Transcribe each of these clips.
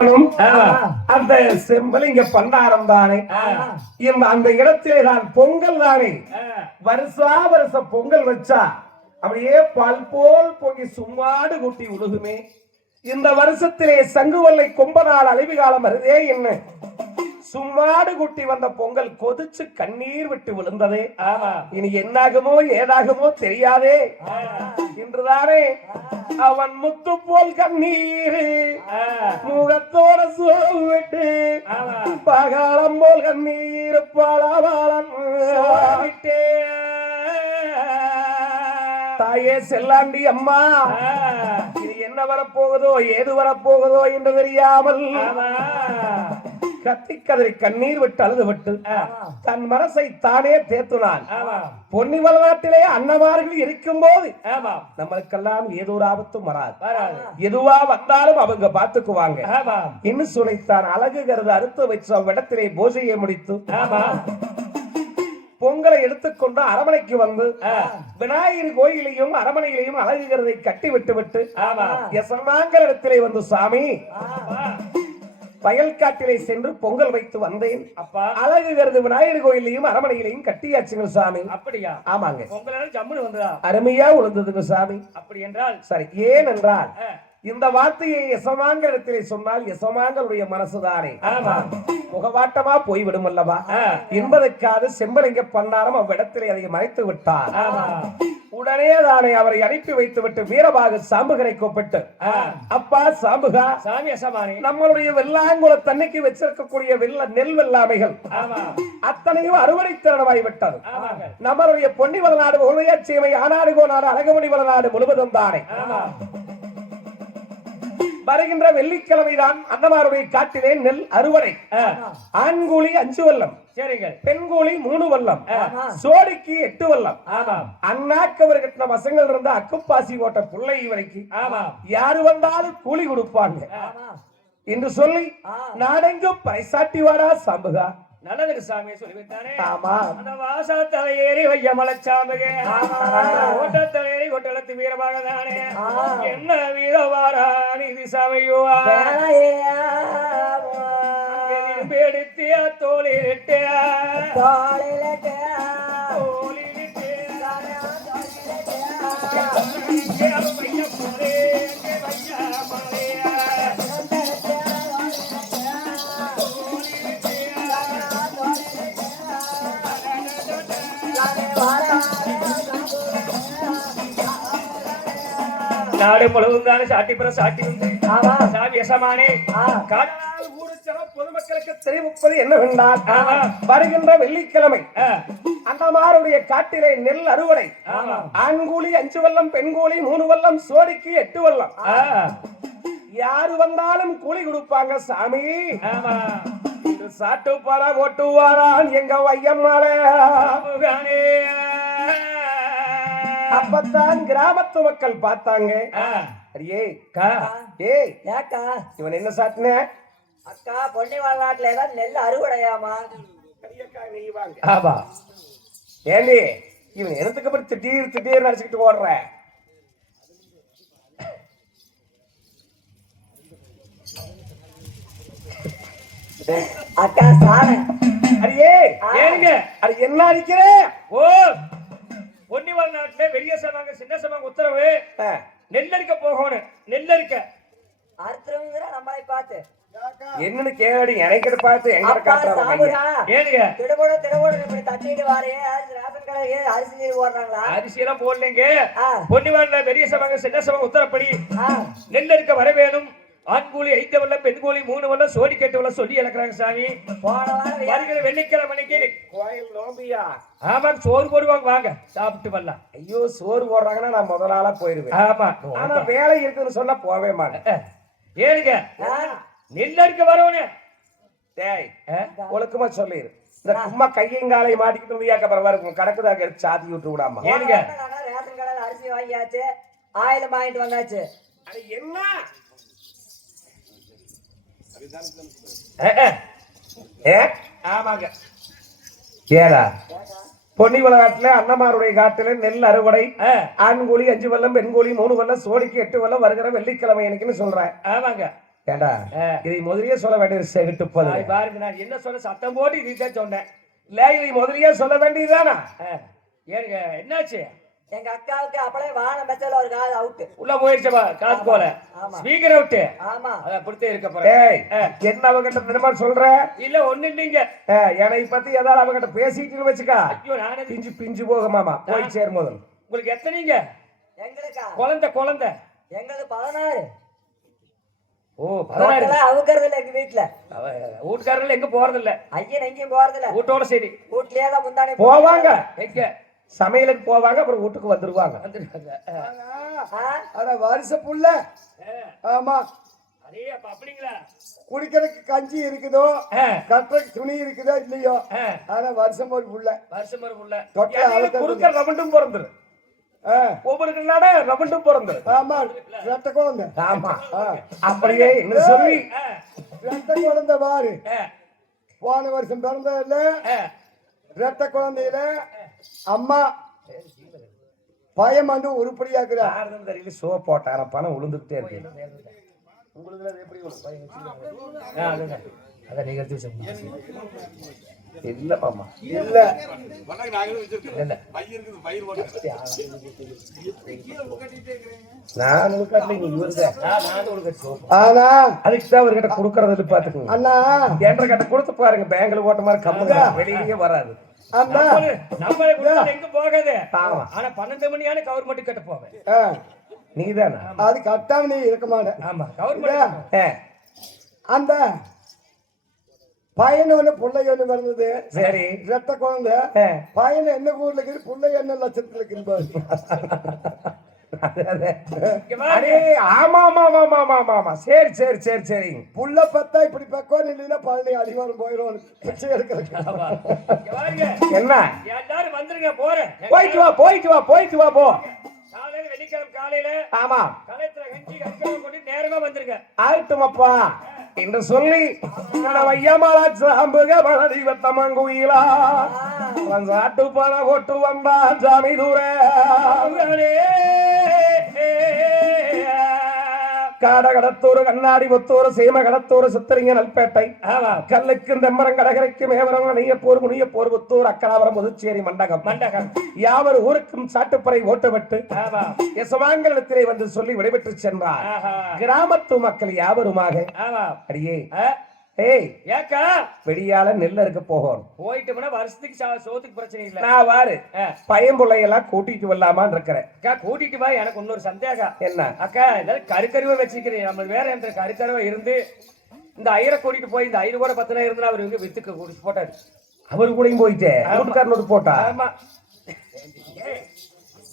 அந்த செம்பலிங்க பண்டாரம் தானே அந்த இடத்திலே தான் பொங்கல் தானே வருஷா வருஷ பொங்கல் வச்சா அப்படியே பால் போல் பொங்கி சும்மாடு கூட்டி உழுகுமே. இந்த வருஷத்திலே சங்குவல்லை கொம்பனால் அழிவு காலம் வருதே என்ன சும்மாடு குட்டி வந்த பொங்கல் கொதிச்சு கண்ணீர் விட்டு விழுந்ததே. இனி என்னாகுமோ ஏதாகுமோ தெரியாதே. இன்றுதானே அவன் முத்து போல் கண்ணீர் முகத்தோட சோவிட்டு பகாலம் போல் கண்ணீர் பலவாளன் விட்டே. தாயே செல்லாண்டி அம்மா, இது என்ன வரப்போகுதோ ஏது வரப்போகுதோ என்று தெரியாமல் கத்தி கதறி கண்ணீர் விட்டு அழுது விட்டு தன் மனசை தானே தேத்துனான். பொன்னி வளநாட்டிலே அன்னமார்கள் இருக்கும் போது நம்மளுக்கெல்லாம் ஏதோ ஒரு ஆபத்தும் வராது. எதுவா வந்தாலும் அவங்க பாத்துக்குவாங்க. இன்னும் சுனைத்தான் அழகு கருது அறுத்து வச்ச இடத்திலே பூஜையை முடித்து பொங்கலை எடுத்துக்கொண்டு அரமனைக்கு வந்து விநாயகர் கோயிலையும் அரமனையிலையும் அழகுகிறதை கட்டி விட்டு விட்டு யசமாங்கல் இடத்திலே வந்து சாமி வயல் காட்டிலே சென்று பொங்கல் வைத்து வந்தேன். அப்பா அழகுகிறது விநாயகர் கோயிலையும் அரமனையிலையும் கட்டியாச்சுங்க சாமி. அப்படியா? ஆமாங்க. பொங்கல் ஜம்முன்னு வந்ததா? அருமையா உழுந்ததுங்க சாமி. அப்படி என்றால் சரி. ஏன் என்றால் இந்த வார்த்தையை யசமாங்க இடத்திலே சொன்னால் யசமாங்களுடைய மனசுதானே முகவாட்டமா போய்விடும் அல்லவா என்பதற்காக செம்பலிங்க பண்டாரம் அவ்விடத்திலே அதை மறைத்து விட்டார். உடனே தானே அவரை அனுப்பி வைத்து விட்டு வீரபாகு சாம்புகரை கூப்பிட்டு, அப்பா சாம்புகா, நம்மளுடைய வெள்ளாங்குள தண்ணிக்கு வச்சிருக்கக்கூடிய நெல் வெள்ளாமைகள் அத்தனையும் அறுவடை திறனமாய் விட்டது. நம்மளுடைய பொன்னி வளநாடு உதயச்சீமை ஆனாடுகோ நாடு அழகுமணி வளநாடு முழுவதும் தானே வருகின்ற வெள்ளிக்கிழமைதான் அன்னமாருடைய காட்டிலே நெல் அறுவடை. ஆண் கூலி 5 வல்லம், பெண் கூலி 3 வல்லம், சோடிக்கு 8 வல்லம். அண்ணாக்கவர் கட்டின வசங்கள் இருந்த அக்குப்பாசி ஓட்ட பிள்ளை வரைக்கும் யாரு வந்தாலும் கூலி கொடுப்பாங்க என்று சொல்லி நாடெங்கும் பறைசாட்டி வாடா சாம்புகா. நல்லதுக்கு சாமியை சொல்லிவிட்டானே. அந்த வாசா தலையேறி வைய மலைச்சாம்புகே ஓட்ட தலையேறி கொட்டலத்து வீரமாக தானே என்ன வீரவாரா நிதி சமையுவா எடுத்தியா தோளிலிட்டியா நாடு முழுவதும் தானே சாட்டி பிற சாட்டி உண்டு. சாமி யசமானே காட்டால் ஊருச்சன பொதுமக்களுக்கு தெரிவிப்பது என்னவென்றால் வருகின்ற வெள்ளிக்கிழமை அன்னமாருடைய காட்டிலே நெல் அறுவடை. ஆண் கூலி 5 வல்லம், பெண் கூலி 3 வல்லம், சோடிக்கு 8 வல்லம். யாரு வந்தாலும் கூலி கொடுப்பாங்க சாமி. சாட்டு பாரா ஓட்டுவாரான் எங்க வையம்மாளே. அப்பத்தான் கிராமத்து மக்கள் பார்த்தாங்க. அடியே இவன் என்ன சாட்டின அக்கா பொன்னி வாழ்நாட்டுல ஏதாவது நெல் அறுவடையாமா? ஏண்டி இவன் எனத்துக்கு அப்புறம் திடீர் திடீர் நினைச்சுக்கிட்டு ஓடுற? அக்கா சாண அடியே ஏனுங்க அது என்ன அடிக்கிறேன்? ஓ பொன்னிவாள் நாட்டுல பெரிய சமாங்க சின்ன சமாங்க உத்தரவு நெல்லரிக்க போகணும். நெல்லரிக்க அர்த்தங்கிற நம்மளை பார்த்து என்னன்னு கேடி எனக்கு பார்த்து எங்க காட்டுறாங்க. ஏனுங்க திடபோட இப்படி தட்டிட்டு வாரே ரேஷன் கடையே அரிசி போடுறாங்களா? அரிசி எல்லாம் போடலைங்க. பொன்னிவாள்ல பெரிய சமாங்க சின்ன சமாங்க உத்தரப்படி நெல்லரிக்க வர வேணும். ஆண் கூலி 5 வல்லம், பெண் கூலி 3 வல்லம், சோடி 8 வல்லம் சொல்லி இழக்கிறாங்க சாமி. வருகிற வெள்ளிக்கிழமைக்கு கோயில் நோம்பியா? ஆமா சோறு போடுவாங்க, வாங்க சாப்பிட்டு வரலாம். ஐயோ சோறு போடுறாங்கன்னா நான் முதலாளா போயிருவேன். ஆமா ஆனா வேலை இருக்குன்னு சொன்னா போவே மாட்டேன். ஏனுங்க நெல்லரிக்க வரணும். டேய் ஒழுக்கமா சொல்லிரு. இந்த சும்மா கையங்காலை மாட்டிக்கிட்டு முடியாக்க பரவாயில்ல கடக்குதாக எடுத்து சாத்தி விட்டு விடாமா. ஏனுங்க ரேஷன் கடையில் அரிசி வாங்கியாச்சு, ஆயிரம் வாங்கிட்டு வந்தாச்சு. அது என்ன ஆமாங்க ஏடா பொன்னி வளநாட்டுல அன்னமாருடைய காட்டுல நெல் அறுவடை. ஆண் கூலி 5 வல்லம், பெண் கூலி 3 வல்லம், சோடிக்கு 8 வல்லம் வருகிற வெள்ளிக்கிழமை எனக்குன்னு சொல்றேன். ஆமாங்க ஏண்டா இதை முதலியே சொல்ல வேண்டியது செகுட்டுப்பது பாருங்க நான் என்ன சொல்ல சத்தம் போட்டு இதுதான் சொன்னேன். இல்ல இதை முதலியே சொல்ல வேண்டியதுதானா? ஏனுங்க என்னாச்சு? எங்க அக்காவுக்கு அப்படியே வானம் மெச்சல ஒரு காது அவுட். உள்ள போயிடுச்சப்பா காது போல. Speaker out. ஆமா. அத அப்படியே இருக்க போறேன். ஏய் என்ன அவகிட்ட தெரியுமா சொல்ற? இல்ல ஒண்ணு இல்லீங்க. என்னை பத்தி ஏதாவது அவகிட்ட பேசிட்டு வச்சுக்கா. ஐயோ நானே பிஞ்சு பிஞ்சு போக மாமா. போய் சேர் முதல். உங்களுக்கு எத்தனைங்க? எங்களுக்கா? குழந்தை. எங்களுக்கு 16. ஓ 16. அவுக்கறது இல்ல எங்க வீட்ல. வீட்டுக்காரர்கள் எங்க போறது இல்ல. ஐயன் எங்கேயும் போறது இல்ல. வீட்டோட சரி. வீட்லயே தான் முந்தானே போவாங்க. எங்க சமையலுக்கு போவாங்க அப்புறம் வீட்டுக்கு வந்துருவாங்க. அட வருஷ புள்ள. ஆமா. அரே அப்ப அப்படிங்களா? குடிக்கிறதுக்கு கஞ்சி இருக்குதோ கட்டுறதுக்கு துணி இருக்குதோ இல்லையோ ஆனா வருஷம் ஒரு புள்ள. வருஷம் ஒரு புள்ள. குறுக்க ரவண்டும் பிறந்துரு. ஒவ்வொரு நாடே ரவண்டும் பிறந்துரு. ஆமா ரெட்ட குழந்தை. ஆமா அப்படியே என்ன சொல்லி ரெட்ட குழந்தை பாரு. போன வருஷம் பிறந்ததுல ரெட்ட குழந்தையில அம்மா பயம் வந்து உருப்படியாக்குறா. யாருன்னு தெரியல சோ போட்டார பணம் உளுந்துட்டே இருக்கு. உங்களுக்கு எப்படி அத நீங்க எடுத்து வச்சீங்க. இல்ல பாமா இல்ல நான் உனக்கு ஆனா அதுக்குதான் அவர்கிட்ட கொடுக்கறது பாத்துக்கோங்க. அண்ணா என்ற கிட்ட கொடுத்து பாருங்க பேங்க்ல ஓட்ட மாதிரி கம்முங்க வெளியே வராது. எங்க போகாது. ஆனா 12 மணியான கவர்மெண்ட் கிட்ட போவேன். நீதானா? அது கட்டாம நீ இருக்க மாட்டேன். ஆமா கவர்மெண்ட். அந்த பையன் ஒண்ணு பிள்ளை ஒண்ணு பிறந்தது. சரி ரெட்ட குழந்தை. பையன் என்ன ஊர்ல இருக்குது பிள்ளை என்ன லட்சத்துல இருக்குது. ஆமா ஆமா ஆமா ஆமா ஆமா சரி சரி சரி சரி புள்ள பத்தா இப்படி பக்கம் இல்லைன்னா பழனி அடிவாரம் போயிடும் பிச்சை எடுக்கிறதுக்கு. என்ன எல்லாரும் வந்துருங்க போறேன். போயிட்டு வா போ. காலையில வெள்ளிக்கிழமை காலையில ஆமா கலைத்துல கஞ்சி கஞ்சி கொண்டு நேரமா வந்துருங்க. ஆகட்டுமப்பா என்று சொல்லி வையமாலாம்புக பல தெய்வத்தமங்குயிலா சாட்டு பல கொட்டு வந்தான் சாமி தூர காடகடத்தூர் கண்ணாடி புத்தூர் சீம கடத்தூர் சித்தரிங்க நல்பேட்டை கல்லுக்கு தெம்மரம் கடகரைக்கு மேவரம் நெய்யப்போர் முனியப்போர் புத்தூர் அக்கலாவரம் புதுச்சேரி மண்டகம் யாவர் ஊருக்கும் சாட்டுப்பறை ஓட்டுவிட்டு யசமாங்களிடத்திலே வந்து சொல்லி விடைபெற்று சென்றார். கிராமத்து மக்கள் யாவருமாக அடியே ஏய் ஏக்கா வெடியால நெல்ல இருக்க போகும் போயிட்டோம்னா வருஷத்துக்கு சோத்துக்கு பிரச்சனை இல்ல. நான் வாரு பையன் பிள்ளையெல்லாம் கூட்டிட்டு வரலாமான்னு இருக்கிறேன். அக்கா கூட்டிட்டு வா. எனக்கு இன்னொரு சந்தேகம். என்ன அக்கா ஏதாவது கருக்கருவை வச்சுக்கிறேன். நம்ம வேற என்ற கருக்கருவை இருந்து இந்த ஐயரை கூட்டிட்டு போய் இந்த 5 கூட 10 இருந்தா அவர் இங்க வித்துக்கு குடிச்சு போட்டாரு. அவரு கூடயும் போயிட்டேன் வீட்டுக்காரனோடு போட்டா. ஆமா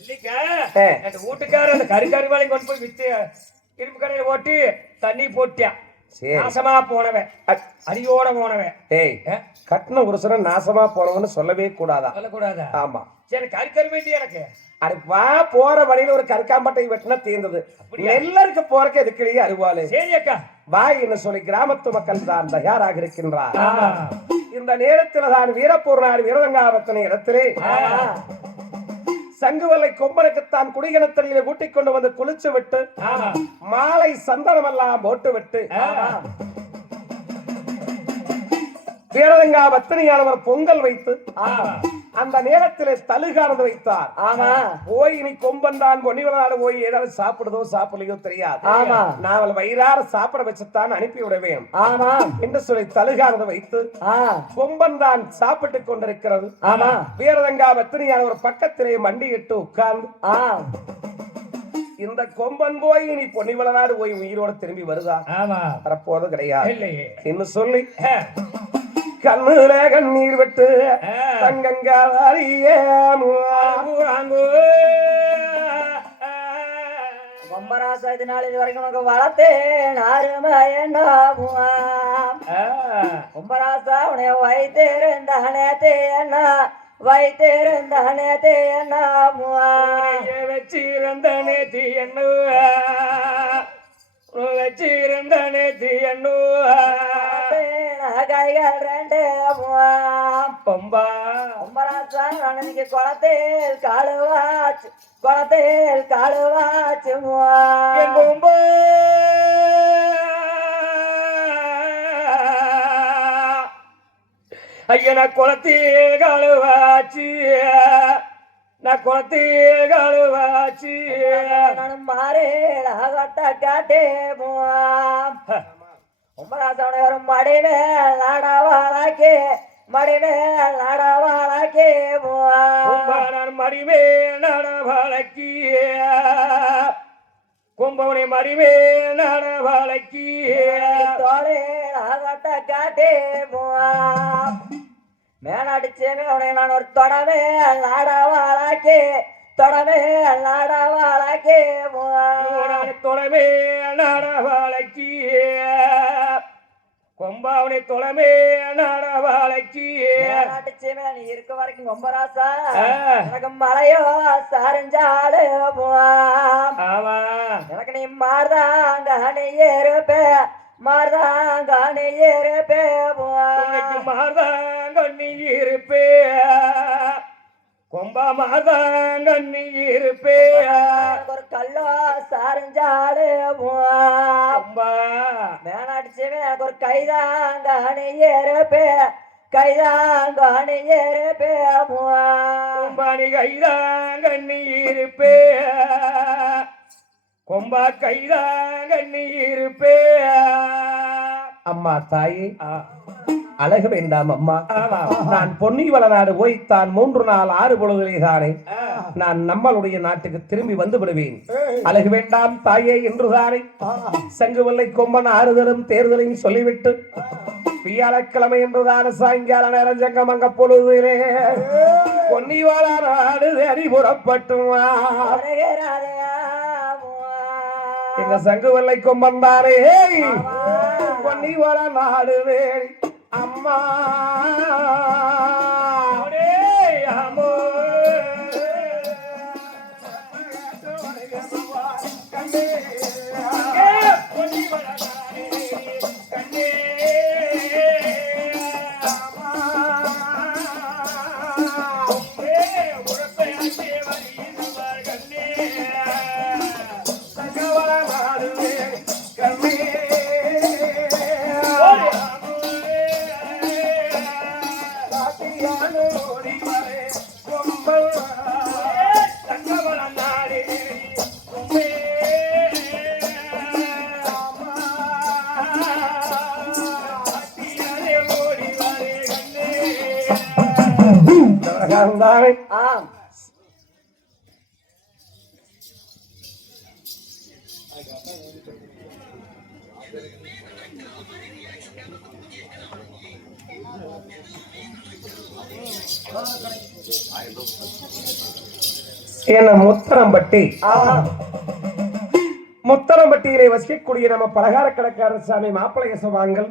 இல்லைக்கா என் வீட்டுக்காரர் அந்த கருக்கருவாலையும் கொண்டு போய் வித்து இரும்பு கடையில ஓட்டி தண்ணி போட்டியா நாசமா போனவன் அடியோட போனவன். ஏய் கட்டின புருஷனை நாசமா போனவன்னு சொல்லவே கூடாதா? சொல்லக்கூடாதா? ஆமா சரி கருக்கரு வேண்டி எனக்கு வா போற வழியில ஒரு கருக்காம்பட்டை வெட்டினா தீர்ந்தது. நெல்லருக்கு போறக்கு எதுக்கிலேயே அருவாளு. சரி அக்கா வா என்ன சொல்லி கிராமத்து மக்கள் தான் தயாராக இருக்கின்றார். இந்த நேரத்தில் தான் வீரப்பூர் நாடு வீரதங்காவத்தனை இடத்திலே சங்குவலை கொம்பனுக்குத்தான் குடிகணத்தடியில கூட்டிக் கொண்டு வந்து குளிச்சு விட்டு மாலை சந்தனம் எல்லாம் போட்டு விட்டு வீரதங்கா பத்தினியானவர் பொங்கல் வைத்து அந்த நேரத்திலே தலுகானது வைத்தார். ஆமா போய் இனி கொம்பன் தான் பொன்னிவனால போய் ஏதாவது சாப்பிடுதோ சாப்பிடலையோ தெரியாது. ஆமா நான் வயிறார சாப்பிட வச்சுத்தான் அனுப்பி விடுவேன். ஆமா என்று சொல்லி தலுகானது வைத்து கொம்பன் தான் சாப்பிட்டுக் கொண்டிருக்கிறது. ஆமா வீரதங்கா பத்தினியானவர் பக்கத்திலே மண்டியிட்டு உட்கார்ந்து இந்த கொம்பன் போய் நீ பொன்னிவளநாடு போய் உயிரோட திரும்பி வருதா? ஆமா வரப்போது கிடையாது இன்னும் சொல்லி கண்ணுல கண்ணீர் விட்டு தங்கங்காரியே கொம்பராசா இது நாள் இது வரைக்கும் உனக்கு வளர்த்தேன் கொம்பராசா உனைய வைத்திருந்தானே தேனா வைத்திருந்தானே தேனா வச்சிருந்தானே தீயண்ணு வச்சிருந்தானே தீயண்ணு கைகள் ரெண்டு பொம்பா கொம்பராசா அன்னைக்கு குளத்தில் காலுவாச்சு குளத்தில் காலுவாச்சு பொம்பா ஐயா குளத்தில் கழுவாச்சு நான் குளத்தில் கழுவாச்சு நானும் மாறேடா கட்ட காட்டே உம்மராசவனை வரும் மடிமேல் நாடவாளாக்கே மடிமேல் நாடவாளாக்கே கும்பகரன் மடிமே நடவழக்கி கும்பவனை மடிமே நடவழக்கி தோழேடா கட்ட காட்டே மேலாடிச்சேமே உடனே நான் ஒரு தொடமே நாடவாளாக்கே தொடமே நாடவாளாக்கே தொலைமே நடவழக்கி கொம்பாவனை தொலைமே நடவழக்கி மேலாடிச்சேமே நீ இருக்க வரைக்கும் கொம்பராசா எனக்கு மலையோ சரிஞ்சாடு ஆமா எனக்கு நீ மாறுதாங்க நீ ஏறுப்பே மாறுதாங்க நீ ஏறுப்பே மாதாங்கண்ணி இருப்பே கொம்பா மாதாங்கண்ணி இருப்பே ஒரு கல்லோ சரிஞ்சாடு கொம்பா மேலாடிச்சேமே எனக்கு ஒரு கைதாங்க நீ ஏறுப்பே கைதாங்க நீ ஏறுப்பே கொம்பாணி கைதாங்கண்ணி இருப்பே கொம்பா கைதாங்கண்ணி இருப்பே அம்மா தாயே அழக வேண்டாம் அம்மா நான் பொன்னி வளநாடு போய் தான் 3 நாள் 6 பொழுதிலே தானே நான் நம்மளுடைய நாட்டுக்கு திரும்பி வந்து விடுவேன் அழகு வேண்டாம் தாயே என்றுதானே சங்குவல்லை கொம்பன் ஆறுதலும் தேர்தலையும் சொல்லிவிட்டு வியாழக்கிழமை என்றுதான சாயங்கால நேரம் ஜங்கமங்க பொழுதிலே பொன்னி வளநாடு தேடி புறப்பட்டும் எங்க சங்குவல்லை கொம்பன் தானே பொன்னி வளநாடு தேடி அம்மா ஆம் என்ன முத்தரம்பட்டி முத்தரம்பட்டியிலே வசிக்கக்கூடிய நம்ம பலகார கடைக்காரர் சாமி மாப்பிள்ளைய சவாங்கள்